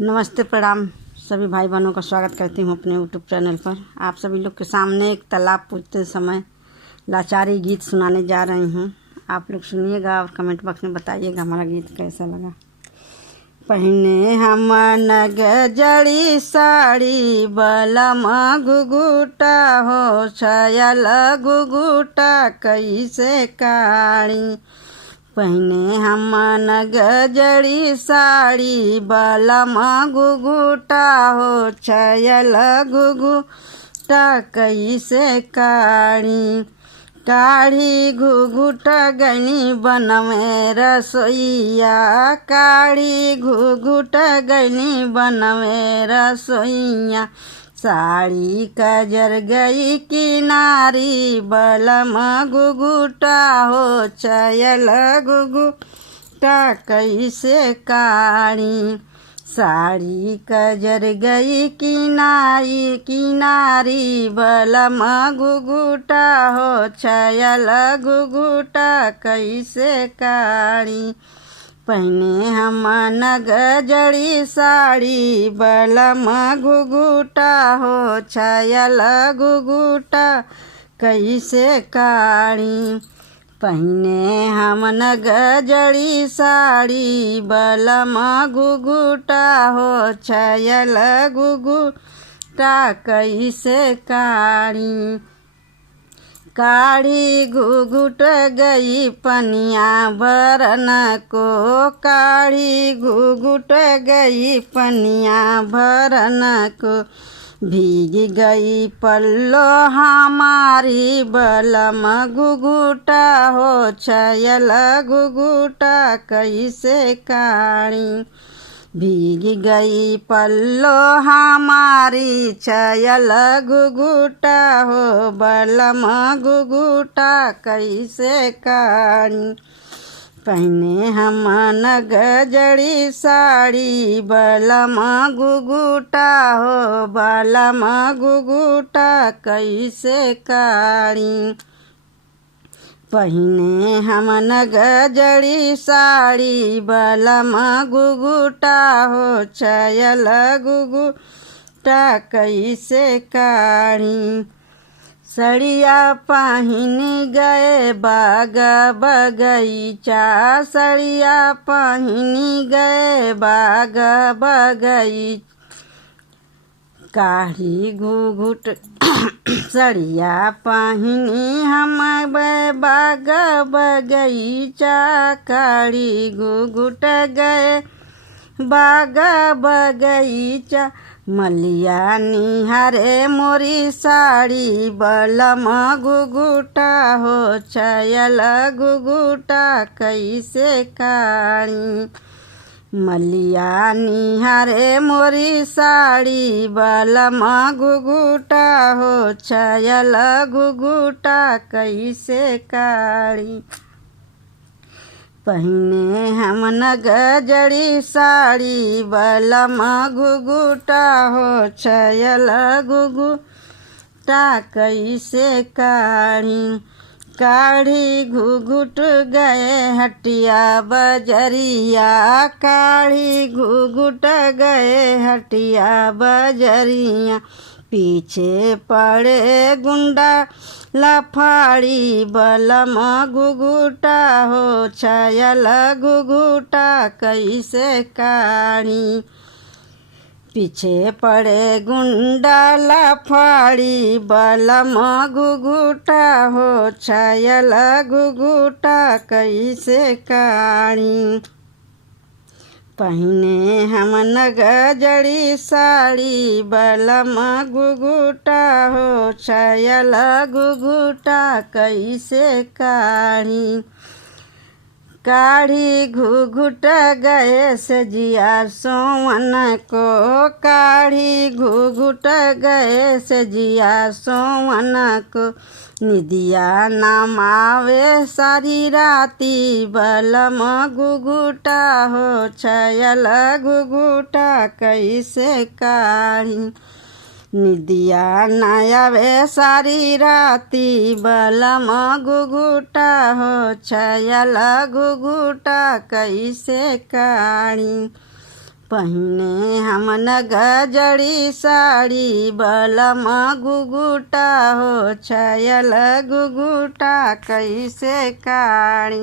नमस्ते, प्रणाम। सभी भाई बहनों का स्वागत करती हूँ अपने यूट्यूब चैनल पर। आप सभी लोग के सामने एक तालाब पूजते समय लाचारी गीत सुनाने जा रही हूँ। आप लोग सुनिएगा और कमेंट बॉक्स में बताइएगा हमारा गीत कैसा लगा। पहने हम नगजड़ी साड़ी बलम घुघुटा हो छयल घुघुटा कैसे काड़ी। पहने हम नगजड़ी साड़ी बलम घुघुटा हो छयल घुघुटा कैसे काड़ी। काढ़ी घुघुट गनी बन में रसोईया काढ़ी घुघुट गनी बन में रसोईया। साड़ी कजर गई किनारी बलम घुघुटा हो छयल घुघुटा कैसे काड़ी। साड़ी कजर गई किनारी बलम घुघुटा हो छयल घुघुटा कैसे काड़ी। पहने हम नगजड़ी साड़ी बलम घुघुटा हो छयल घुघुटा कैसे काड़ी। पहने हम नगजड़ी साड़ी बलम घुघुटा हो छयल घुघुटा कैसे काड़ी। काढ़ी घुघुट गई पनिया भरन को काढ़ी घुघुट गई पनिया भरन को। भीग गई पल्लो हमारी बलम घुघुटा हो छयल घुघुटा कैसे काड़ी। भीग गई पल्लो हमारी छयल घुघुटा हो बलम घुघुटा कैसे काड़ी। पहने हम नगजड़ी साड़ी बलम घुघुटा हो बलम घुघुटा कैसे काड़ी। पहने हम नगजड़ी साड़ी बलम घुघुटा हो छयल घुघुटा कैसे काड़ी। सड़िया पहिन गए बाग बगीचा सड़िया पहिन गए बाग बगीचा। काढ़ी घुघुट सड़िया पहिनी हम बाग बगीचा काढ़ी घुघुट गए बाग बगीचा। मलिया निहारे मोरी साड़ी बलम घुघुटा हो छयल घुघुटा कैसे काड़ी। मलिया निहारे मोरी साड़ी बलम घुघुटा हो छयल घुघुटा कैसे काड़ी। पहने हम नगजड़ी साड़ी बलम घुघुटा हो छयल घुघुटा कैसे काड़ी। काढ़ी घुघुट गए हटिया बजरिया काढ़ी घुघुट गए हटिया बजरिया। पीछे पड़े गुंडा लफाड़ी बलम घुघुटा हो छयल घुघुटा कैसे काड़ी। पीछे पड़े गुंडा लफाड़ी बलम घुघुटा हो छयल घुघुटा कैसे काड़ी। पहने हम नगजड़ी साड़ी बलम घुघुटा हो छयल घुघुटा कैसे काड़ी। काढ़ी घुघुट गए सजिया सोवन को काढ़ी घुघुट गए सजिया सोवन को। निदिया नाम आवे सारी राती बलम घुघुटा हो छयल घुघुटा कैसे काड़ी। निदिया नायावे सारी राती बलम घुघुटा हो छयल घुघुटा कैसे काड़ी। पहिने हम न गजड़ी साड़ी बलम गुगुटा हो छयल गुगुटा कैसे काढ़ी।